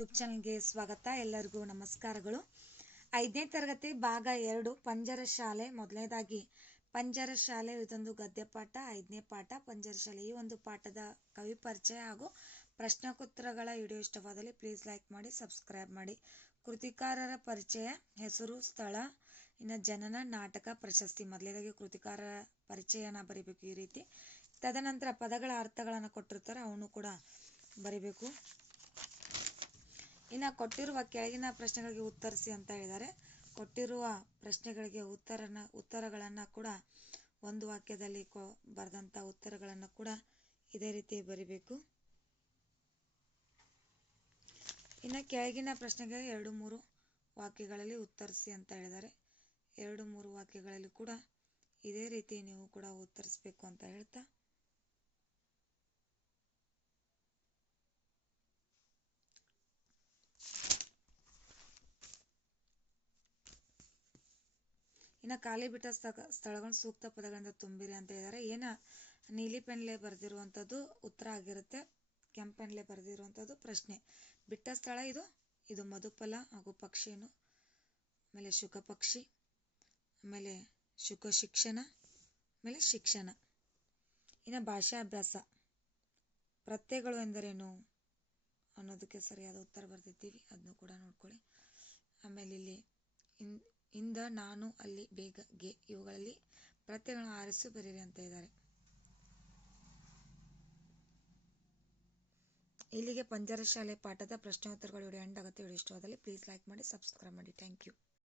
YouTube ಚಾನಲ್ಗೆ ಸ್ವಾಗತ. ಎಲ್ಲರಿಗೂ ನಮಸ್ಕಾರಗಳು. ಐದನೇ ತರಗತಿ ಭಾಗ ಎರಡು, ಪಂಜರ ಶಾಲೆ. ಮೊದಲನೇದಾಗಿ, ಪಂಜರ ಶಾಲೆ ಇದೊಂದು ಗದ್ಯ ಪಾಠ. ಐದನೇ ಪಾಠ, ಪಂಜರ ಶಾಲೆ. ಈ ಒಂದು ಪಾಠದ ಕವಿ ಪರಿಚಯ ಹಾಗೂ ಪ್ರಶ್ನೋತ್ತರಗಳ ವಿಡಿಯೋ ಇಷ್ಟವಾದಲ್ಲಿ ಪ್ಲೀಸ್ ಲೈಕ್ ಮಾಡಿ ಸಬ್ಸ್ಕ್ರೈಬ್ ಮಾಡಿ. ಕೃತಿಕಾರರ ಪರಿಚಯ, ಹೆಸರು, ಸ್ಥಳ, ಇನ್ನು ಜನನ, ನಾಟಕ, ಪ್ರಶಸ್ತಿ. ಮೊದಲನೇದಾಗಿ, ಕೃತಿಕಾರರ ಪರಿಚಯನ ಬರಿಬೇಕು ಈ ರೀತಿ. ತದನಂತರ ಪದಗಳ ಅರ್ಥಗಳನ್ನು ಕೊಟ್ಟಿರ್ತಾರೆ, ಅವನು ಕೂಡ ಬರಿಬೇಕು. ಇನ್ನು ಕೊಟ್ಟಿರುವ ಕೆಳಗಿನ ಪ್ರಶ್ನೆಗಳಿಗೆ ಉತ್ತರಿಸಿ ಅಂತ ಹೇಳಿದ್ದಾರೆ. ಕೊಟ್ಟಿರುವ ಪ್ರಶ್ನೆಗಳಿಗೆ ಉತ್ತರನ, ಉತ್ತರಗಳನ್ನು ಕೂಡ ಒಂದು ವಾಕ್ಯದಲ್ಲಿ ಕೊ ಬರೆದಂಥ ಉತ್ತರಗಳನ್ನು ಕೂಡ ಇದೇ ರೀತಿ ಬರಿಬೇಕು. ಇನ್ನು ಕೆಳಗಿನ ಪ್ರಶ್ನೆಗೆ ಎರಡು ಮೂರು ವಾಕ್ಯಗಳಲ್ಲಿ ಉತ್ತರಿಸಿ ಅಂತ ಹೇಳಿದ್ದಾರೆ. ಎರಡು ಮೂರು ವಾಕ್ಯಗಳಲ್ಲಿ ಕೂಡ ಇದೇ ರೀತಿ ನೀವು ಕೂಡ ಉತ್ತರಿಸಬೇಕು ಅಂತ ಹೇಳ್ತಾ ಇನ್ನು ಖಾಲಿ ಬಿಟ್ಟ ಸ್ಥಳ ಸ್ಥಳಗಳನ್ನು ಸೂಕ್ತ ಪದಗಳಿಂದ ತುಂಬಿರಿ ಅಂತ ಹೇಳಿದ್ದಾರೆ ಏನ ನೀಲಿ ಪೆನ್ಲೆ ಬರೆದಿರುವಂಥದ್ದು ಉತ್ತರ ಆಗಿರುತ್ತೆ. ಕೆಂಪು ಪೆನ್ಲೆ ಬರೆದಿರುವಂಥದ್ದು ಪ್ರಶ್ನೆ. ಬಿಟ್ಟ ಸ್ಥಳ ಇದು? ಇದು ಮಧುಫಲ ಹಾಗೂ ಪಕ್ಷಿನು ಆಮೇಲೆ ಶುಕ ಪಕ್ಷಿ, ಆಮೇಲೆ ಶುಕ ಶಿಕ್ಷಣ, ಆಮೇಲೆ ಶಿಕ್ಷಣ. ಇನ್ನು ಭಾಷಾಭ್ಯಾಸ ಪ್ರತ್ಯಯಗಳು ಎಂದರೇನು ಅನ್ನೋದಕ್ಕೆ ಸರಿಯಾದ ಉತ್ತರ ಬರ್ತಿದ್ದೀವಿ ಅದನ್ನು ಕೂಡ ನೋಡ್ಕೊಳ್ಳಿ. ಆಮೇಲೆ ಇಲ್ಲಿ ಇಂದ ನಾನು ಅಲ್ಲಿ ಬೇಗ ಗೆ ಇವುಗಳಲ್ಲಿ ಪ್ರತ್ಯಯಗಳನ್ನು ಆರಿಸಿ ಬರೀರಿ ಅಂತ ಇದ್ದಾರೆ. ಇಲ್ಲಿಗೆ ಪಂಜರ ಶಾಲೆ ಪಾಠದ ಪ್ರಶ್ನೋತ್ತರಗಳು ಎಂಡ್ ಆಗುತ್ತೆ. ವಿಡಿಯೋ ಇಷ್ಟವಾದಲ್ಲಿ ಪ್ಲೀಸ್ ಲೈಕ್ ಮಾಡಿ ಸಬ್ಸ್ಕ್ರೈಬ್ ಮಾಡಿ. Thank you